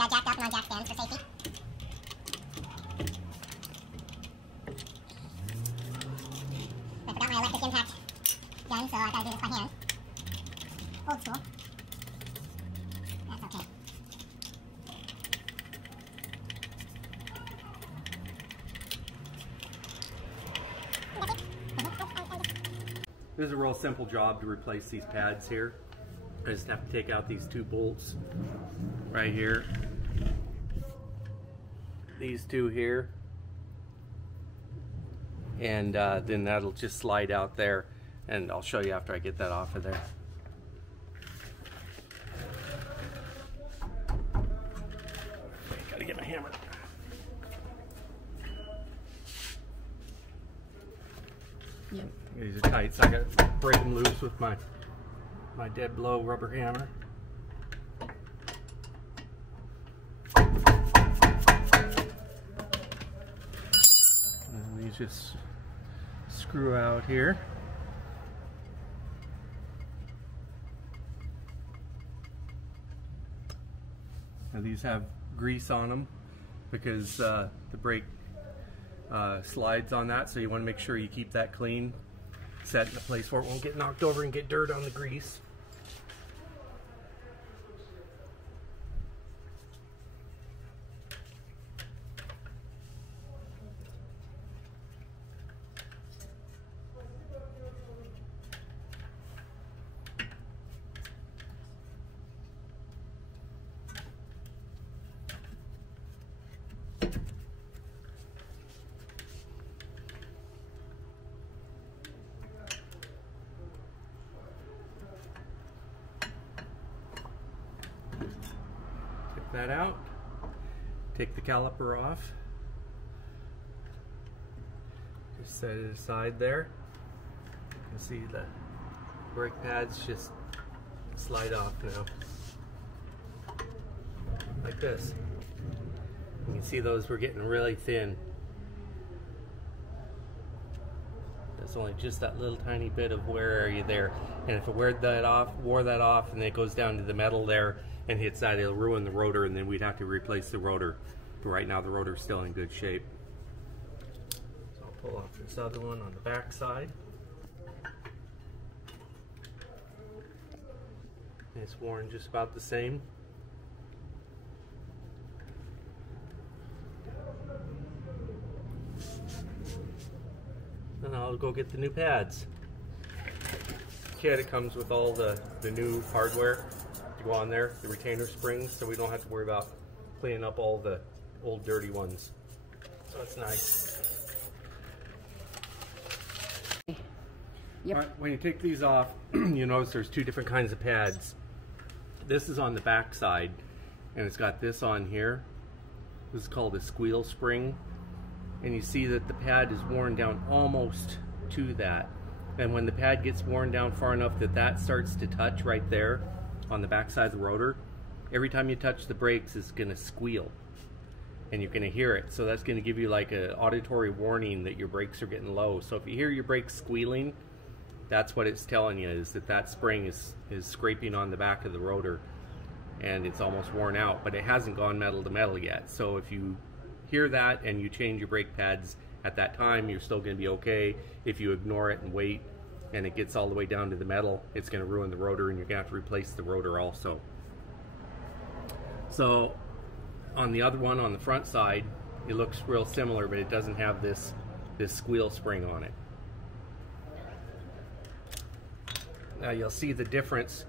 got jacked up and on jack stands for safety. I forgot my electric impact gun, so I gotta do this by hand. Old school. That's okay. This is a real simple job to replace these pads here. I just have to take out these two bolts right here. These two here. And then that'll just slide out there, and I'll show you after I get that off of there. Gotta get my hammer. Yep. These are tight, so I gotta break them loose with my dead blow rubber hammer. And these just screw out here. Now these have grease on them because the brake slides on that, so you want to make sure you keep that clean, set in a place where it won't get knocked over and get dirt on the grease. That out, take the caliper off, just set it aside there. You can see the brake pads just slide off now, like this. You can see those were getting really thin. There's only just that little tiny bit of wear area there, and if it wore that off and it goes down to the metal there and hits that, it'll ruin the rotor, and then we'd have to replace the rotor. But right now the rotor's still in good shape. So I'll pull off this other one on the back side. It's worn just about the same. And I'll go get the new pads. Kit, it comes with all the new hardware to go on there, the retainer springs, so we don't have to worry about cleaning up all the old dirty ones. So it's nice. Yep. All right, when you take these off, you notice there's two different kinds of pads. This is on the back side, and it's got this on here. This is called a squeal spring, and you see that the pad is worn down almost to that. And when the pad gets worn down far enough that that starts to touch right there on the back side of the rotor, every time you touch the brakes, it's going to squeal, and you're going to hear it. So that's going to give you like an auditory warning that your brakes are getting low. So if you hear your brakes squealing, that's what it's telling you, is that that spring is scraping on the back of the rotor, and it's almost worn out, but it hasn't gone metal to metal yet. So if you hear that and you change your brake pads at that time, you're still going to be okay. If you ignore it and wait and it gets all the way down to the metal, it's going to ruin the rotor, and you're going to have to replace the rotor also. So on the other one, on the front side, it looks real similar, but it doesn't have this squeal spring on it. Now you'll see the difference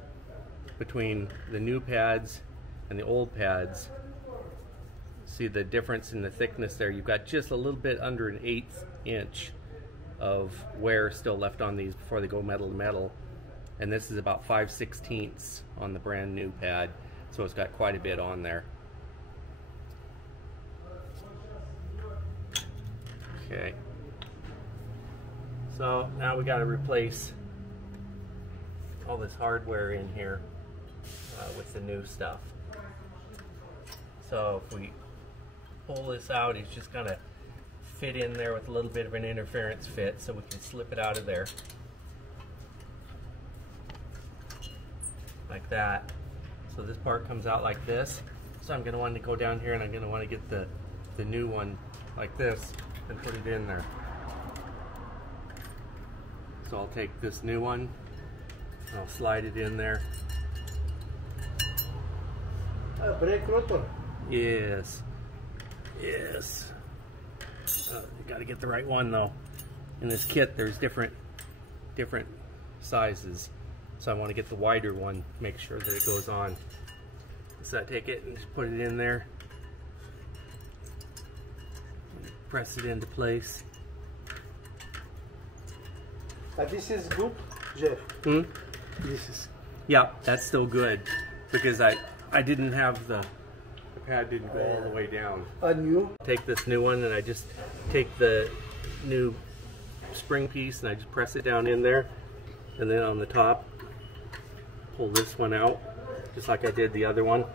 between the new pads and the old pads. See the difference in the thickness there. You've got just a little bit under an 1/8 inch of wear still left on these before they go metal to metal, and this is about 5/16 on the brand new pad, so it's got quite a bit on there. Okay, so now we got to replace all this hardware in here with the new stuff. So if we pull this out, it's just gonna fit in there with a little bit of an interference fit, so we can slip it out of there like that. So this part comes out like this, So I'm going to want to go down here and I'm going to want to get the new one like this and put it in there. So I'll take this new one and I'll slide it in there. Brake rotor. Yes. Yes. You got to get the right one though. In this kit there's different sizes. So I want to get the wider one, make sure that it goes on. So I take it and just put it in there. Press it into place. This is good, Jeff. Hmm? This is. Yeah, that's still good because I didn't have the pad didn't go all the way down. A new. Take this new one and I just take the new spring piece and I just press it down in there, and then on the top pull this one out just like I did the other one.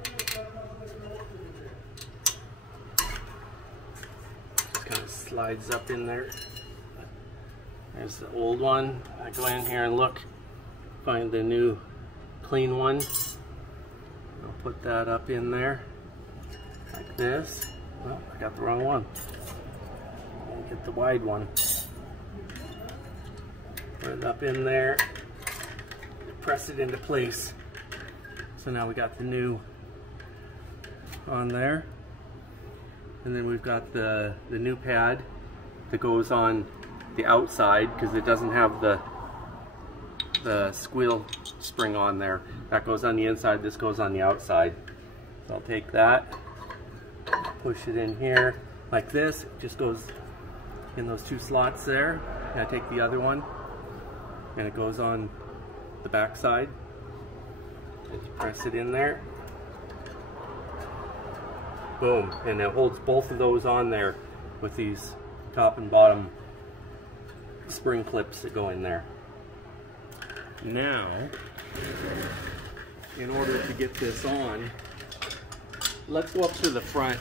Just kind of slides up in there. There's the old one. I go in here and look, find the new clean one. I'll put that up in there like this. Oh, I got the wrong one. I'll get the wide one. Put it up in there. Press it into place. So now we got the new on there. And then we've got the new pad that goes on the outside because it doesn't have the squeal spring on there. That goes on the inside, this goes on the outside. So I'll take that, push it in here like this. It just goes in those two slots there. And I take the other one and it goes on the back side. Just press it in there. Boom, and it holds both of those on there with these top and bottom spring clips that go in there. Now, in order to get this on, let's go up to the front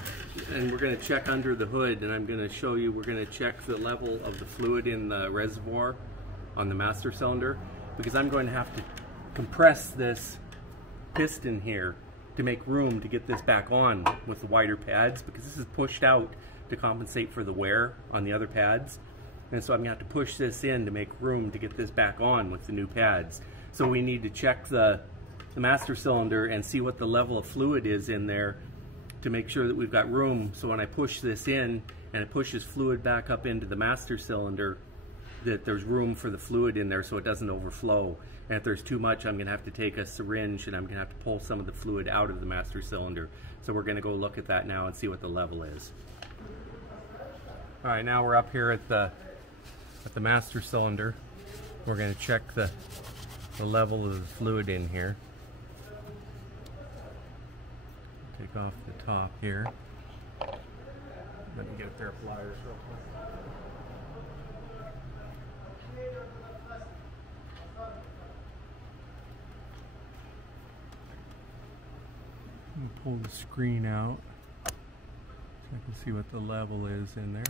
and we're going to check under the hood, and I'm going to show you, we're going to check the level of the fluid in the reservoir on the master cylinder, because I'm going to have to compress this piston here to make room to get this back on with the wider pads, because this is pushed out to compensate for the wear on the other pads. And so I'm going to have to push this in to make room to get this back on with the new pads. So we need to check the master cylinder and see what the level of fluid is in there to make sure that we've got room. So when I push this in and it pushes fluid back up into the master cylinder, that there's room for the fluid in there so it doesn't overflow. And if there's too much, I'm going to have to take a syringe and I'm going to have to pull some of the fluid out of the master cylinder. So we're going to go look at that now and see what the level is. All right, now we're up here at the master cylinder. We're going to check the level of the fluid in here. Take off the top here. Let me get a pair of pliers real quick. Pull the screen out so I can see what the level is in there.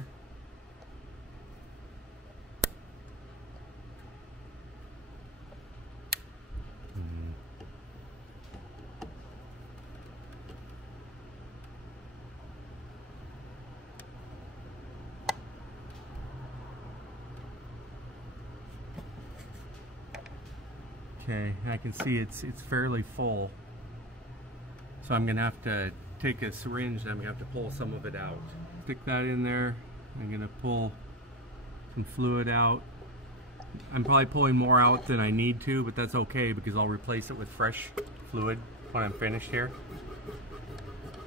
Okay, I can see it's fairly full. So I'm going to have to take a syringe and I'm going to have to pull some of it out. Stick that in there. I'm going to pull some fluid out. I'm probably pulling more out than I need to, but that's okay because I'll replace it with fresh fluid when I'm finished here.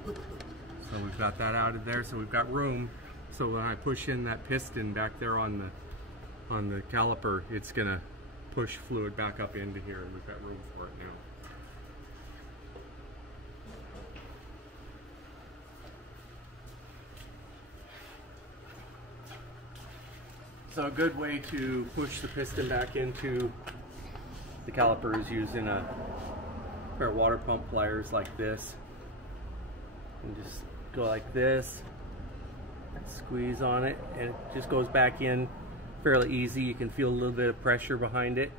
So we've got that out of there, so we've got room. So when I push in that piston back there on the caliper, it's going to push fluid back up into here, and we've got room for it now. So a good way to push the piston back into the caliper is using a pair of water pump pliers like this. And just go like this, squeeze on it, and it just goes back in fairly easy. You can feel a little bit of pressure behind it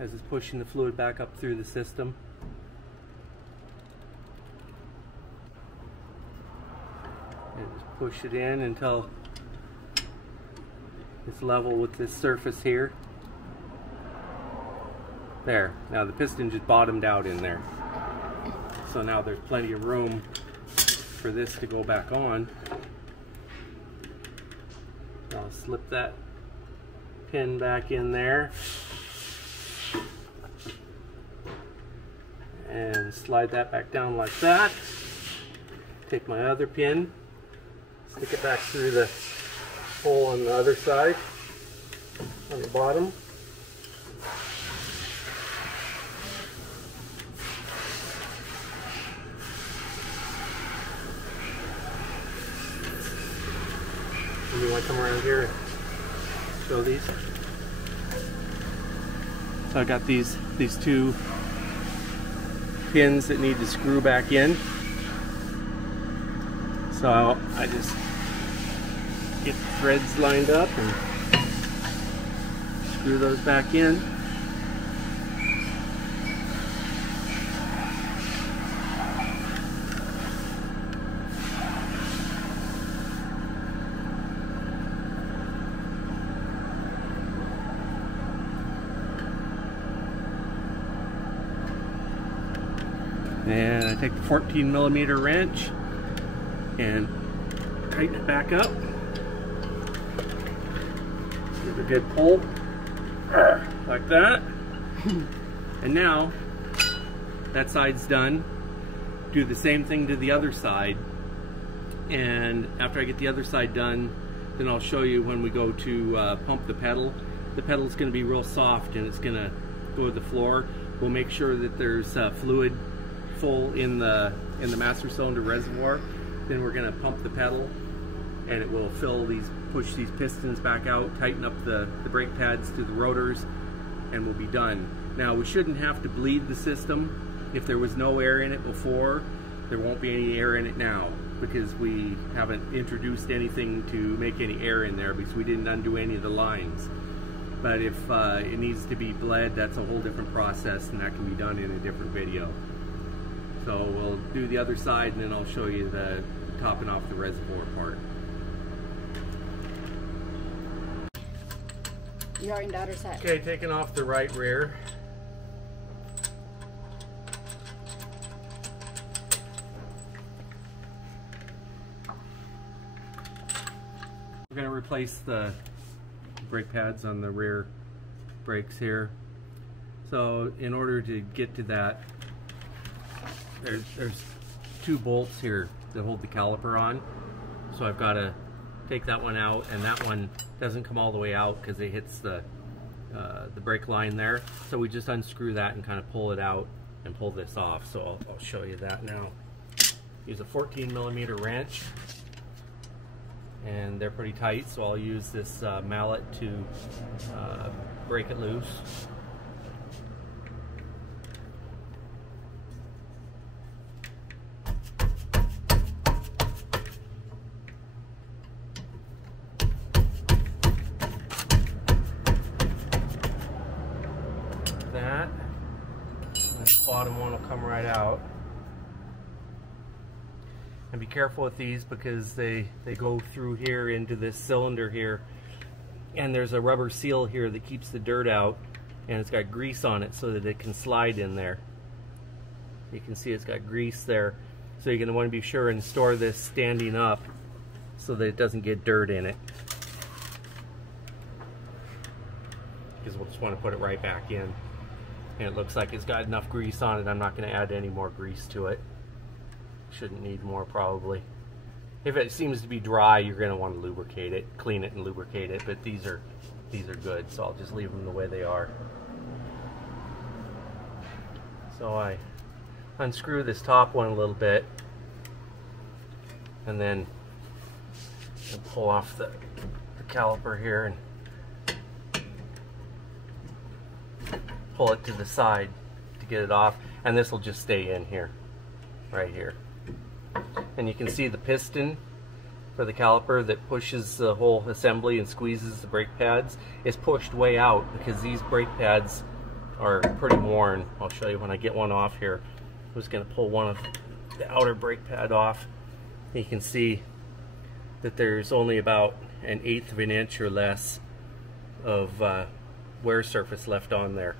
as it's pushing the fluid back up through the system. And just push it in until it's level with this surface here. There. Now the piston just bottomed out in there. So now there's plenty of room for this to go back on. I'll slip that pin back in there and slide that back down like that. Take my other pin, stick it back through the hole on the other side, on the bottom. And you want to come around here and show these? So I got these two pins that need to screw back in. So I just get the threads lined up and screw those back in. And I take the 14mm wrench and tighten it back up. Give it a good pull, like that. And now that side's done. Do the same thing to the other side. And after I get the other side done, then I'll show you when we go to pump the pedal. The pedal's going to be real soft and it's going to go to the floor. We'll make sure that there's fluid full in the master cylinder reservoir. Then we're going to pump the pedal and it will push these pistons back out, tighten up the brake pads to the rotors, and we'll be done. Now we shouldn't have to bleed the system. If there was no air in it before, there won't be any air in it now, because we haven't introduced anything to make any air in there, because we didn't undo any of the lines. But if it needs to be bled, that's a whole different process, and that can be done in a different video. So we'll do the other side and then I'll show you the topping off the reservoir part. You are in the other side. Okay, taking off the right rear. We're going to replace the brake pads on the rear brakes here. So in order to get to that, there's two bolts here that hold the caliper on. So I've got to take that one out, and that one doesn't come all the way out because it hits the brake line there. So we just unscrew that and kind of pull it out and pull this off. So I'll show you that now. Use a 14mm wrench, and they're pretty tight, so I'll use this mallet to break it loose. That, and the bottom one will come right out. And be careful with these because they go through here into this cylinder here, and there's a rubber seal here that keeps the dirt out, and it's got grease on it so that it can slide in there. You can see it's got grease there, so you're going to want to be sure and store this standing up so that it doesn't get dirt in it, because we'll just want to put it right back in. And it looks like it's got enough grease on it. I'm not going to add any more grease to it. Shouldn't need more probably. If it seems to be dry, you're going to want to lubricate it, clean it and lubricate it, but these are good, so I'll just leave them the way they are. So I unscrew this top one a little bit and then pull off the caliper here and pull it to the side to get it off, and this will just stay in here, right here. And you can see the piston for the caliper that pushes the whole assembly and squeezes the brake pads is pushed way out because these brake pads are pretty worn. I'll show you when I get one off here. I'm just going to pull one of the outer brake pad off. You can see that there's only about 1/8 of an inch or less of wear surface left on there.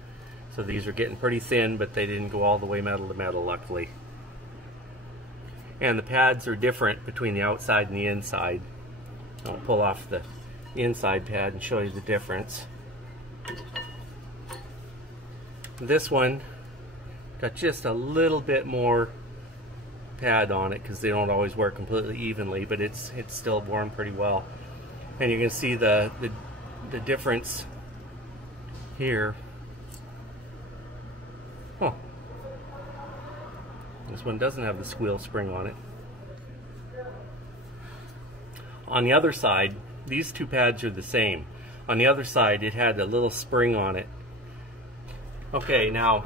So these are getting pretty thin, but they didn't go all the way metal to metal, luckily. And the pads are different between the outside and the inside. I'll pull off the inside pad and show you the difference. This one got just a little bit more pad on it because they don't always wear completely evenly, but it's still worn pretty well. And you can see the difference here. Oh, this one doesn't have the squeal spring on it. On the other side, these two pads are the same. On the other side, it had a little spring on it. Okay, now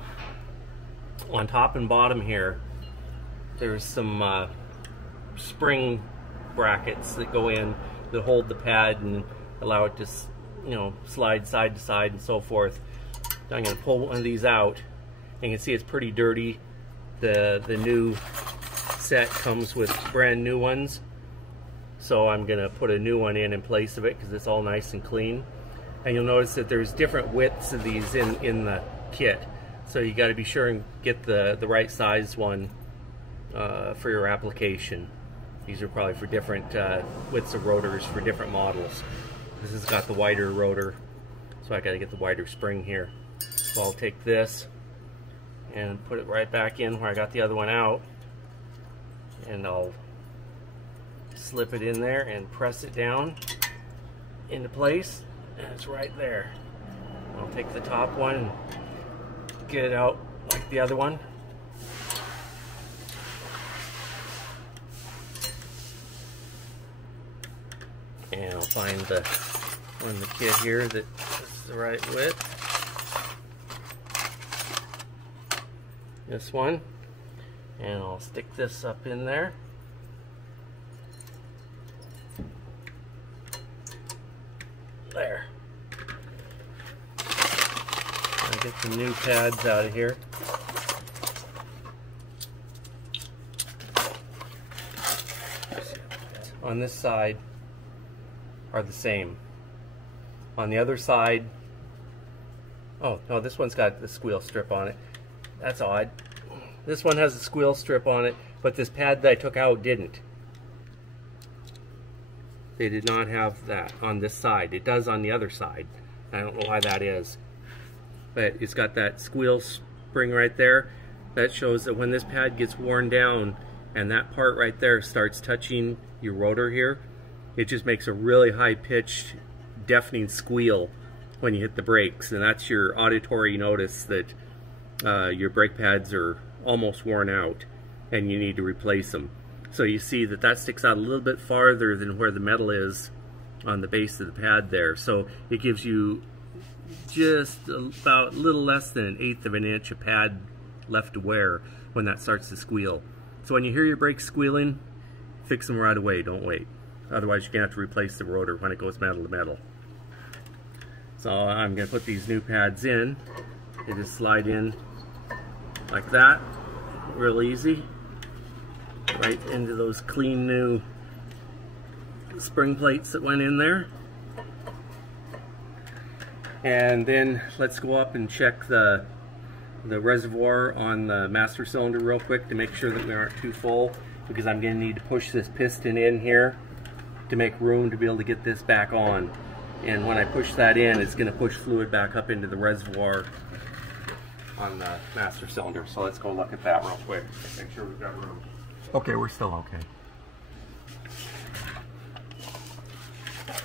on top and bottom here, there's some spring brackets that go in that hold the pad and allow it to, you know, slide side to side and so forth. I'm going to pull one of these out, and you can see it's pretty dirty. The new set comes with brand new ones, so I'm going to put a new one in place of it because it's all nice and clean. And you'll notice that there's different widths of these in the kit, so you got to be sure and get the right size one for your application. These are probably for different widths of rotors for different models. This has got the wider rotor, so I got to get the wider spring here. So I'll take this and put it right back in where I got the other one out, and I'll slip it in there and press it down into place, and it's right there. I'll take the top one and get it out like the other one. And I'll find the one in the kit here that is the right width. This one. And I'll stick this up in there. There. I'll get the new pads out of here. On this side are the same. On the other side, oh no, this one's got the squeal strip on it. That's odd. This one has a squeal strip on it, but this pad that I took out didn't. They did not have that on this side. It does on the other side. I don't know why that is, but it's got that squeal spring right there. That shows that when this pad gets worn down and that part right there starts touching your rotor here, it just makes a really high-pitched, deafening squeal when you hit the brakes, and that's your auditory notice that your brake pads are almost worn out and you need to replace them. So you see that that sticks out a little bit farther than where the metal is on the base of the pad there. So it gives you just about a little less than 1/8 of an inch of pad left to wear when that starts to squeal. So when you hear your brakes squealing, fix them right away, don't wait. Otherwise you're going to have to replace the rotor when it goes metal to metal. So I'm going to put these new pads in. They just slide in like that, real easy, right into those clean new spring plates that went in there. And then let's go up and check the reservoir on the master cylinder real quick to make sure that we aren't too full, because I'm going to need to push this piston in here to make room to be able to get this back on. And when I push that in, it's going to push fluid back up into the reservoir on the master cylinder. So let's go look at that real quick. Make sure we've got room. Okay, we're still okay.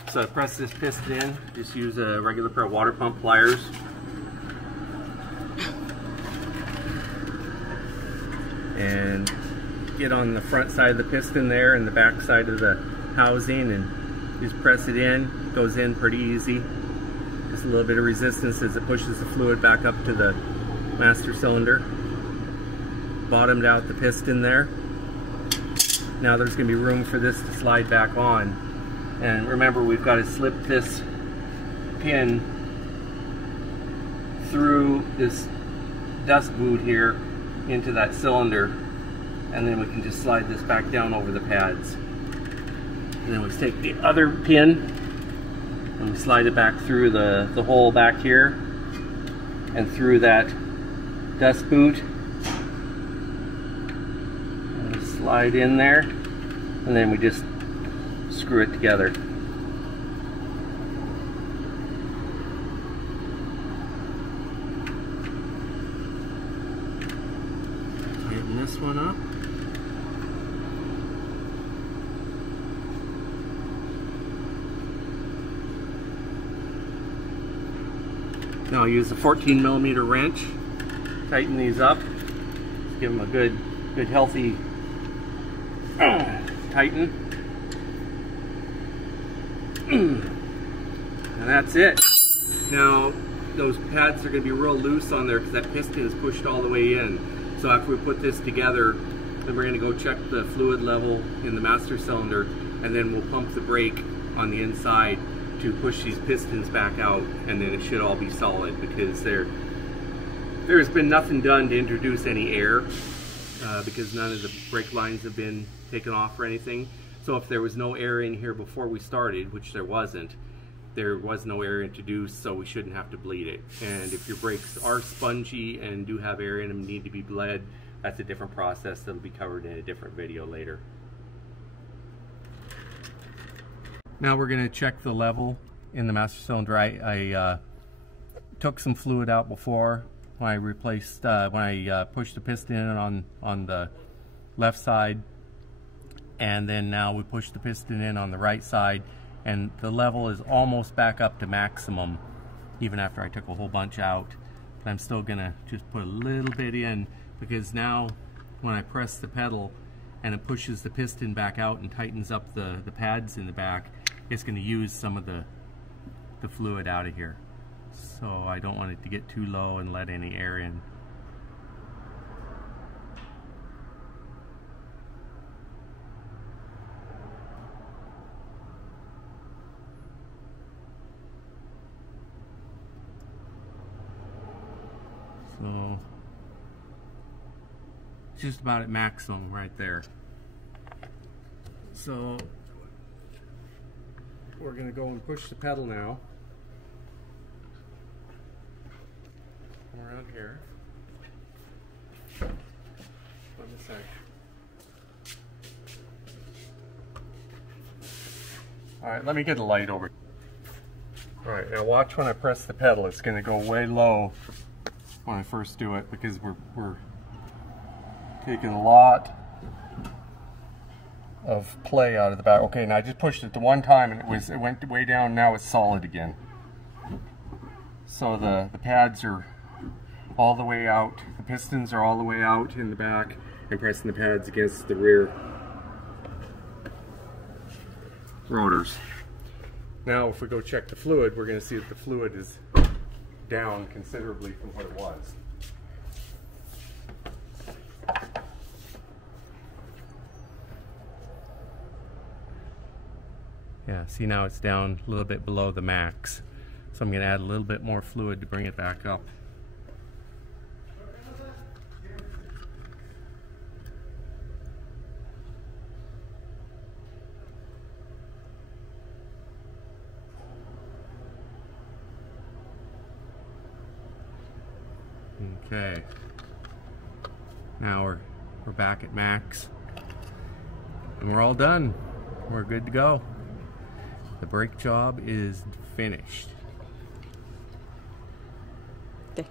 So I press this piston in. Just use a regular pair of water pump pliers. And get on the front side of the piston there and the back side of the housing, and just press it in. It goes in pretty easy. Just a little bit of resistance as it pushes the fluid back up to the master cylinder. Bottomed out the piston there. Now there's going to be room for this to slide back on. And remember, we've got to slip this pin through this dust boot here into that cylinder, and then we can just slide this back down over the pads. And then we take the other pin and we slide it back through the hole back here and through that dust boot. And slide in there, and then we just screw it together. Tighten this one up. Now I'll use a 14mm wrench, tighten these up, give them a good healthy tighten. And that's it. Now those pads are going to be real loose on there because that piston is pushed all the way in. So after we put this together, then we're going to go check the fluid level in the master cylinder, and then we'll pump the brake on the inside to push these pistons back out, and then it should all be solid because there's been nothing done to introduce any air because none of the brake lines have been taken off or anything. So if there was no air in here before we started, which there was no air introduced, so we shouldn't have to bleed it. And if your brakes are spongy and do have air in them, need to be bled, that's a different process that'll be covered in a different video later. Now we're going to check the level in the master cylinder. I took some fluid out before when I replaced when I pushed the piston in on the left side, and then now we push the piston in on the right side, and the level is almost back up to maximum even after I took a whole bunch out. But I'm still going to just put a little bit in because now when I press the pedal and it pushes the piston back out and tightens up the pads in the back, it's going to use some of the fluid out of here. So I don't want it to get too low and let any air in. So just about at maximum right there. So we're going to go and push the pedal now. Around here. On the side. Alright, let me get a light over. Alright, now watch when I press the pedal. It's going to go way low when I first do it because we're taking a lot of play out of the back. Okay, now I just pushed it the one time and it went way down. Now it's solid again. So the pads are all the way out. The pistons are all the way out in the back, and pressing the pads against the rear rotors. Now if we go check the fluid, we're going to see that the fluid is down considerably from what it was. Yeah, see now it's down a little bit below the max. So I'm going to add a little bit more fluid to bring it back up. Okay, now we're back at max, and we're all done. We're good to go. The brake job is finished. Okay.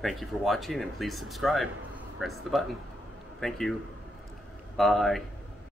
Thank you for watching, and please subscribe. Press the button. Thank you. Bye.